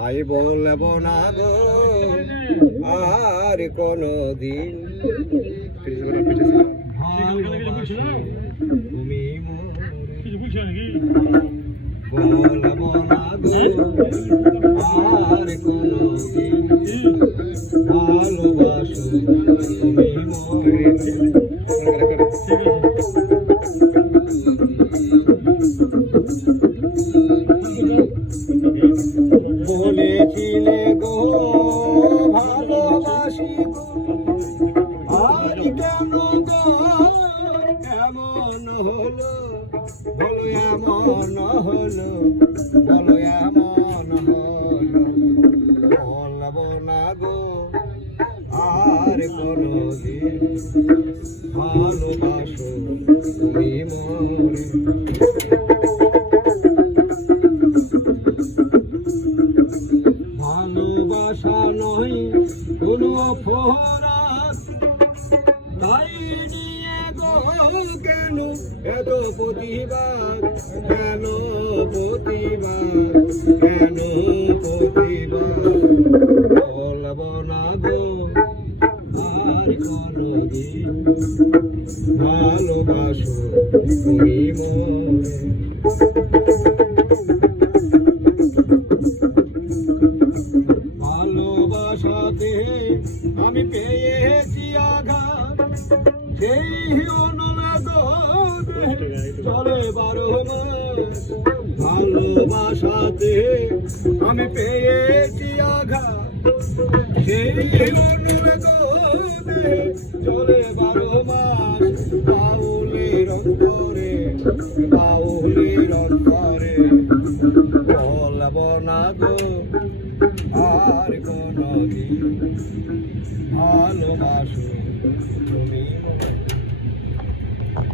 তাই বলব না গো আর কোনদিন তুমি বলব না গো আর কোনদিন ভালোবাসো তুমি মোরে বলেছিলে গো ভালোবাসি গো আর কেন গো এমন হলো বলো এমন হলো বলো এমন হলো বলবো না গো আর কোনদিন ভালোবাসো তুমি মোরে ভালোবাসা নয় কোনো অপরাধ তাই নিয়ে গো কেন এত প্রতিবাদ কেন প্রতিবাদ কেন প্রতিবাদ বলব না গো আর কোনদিন ভালোবাসো তুমি মোরে ভালোবাসাতে আমি পেয়েছি আঘাত সেই অনুরাগ চলে 12 মাস ভালোবাসাতে আমি পেয়েছি আঘাত সেই অনুরাগ চলে 12 মাস বাউলের অন্তরে বলব না গো আর কোনদিন ভালোবাসো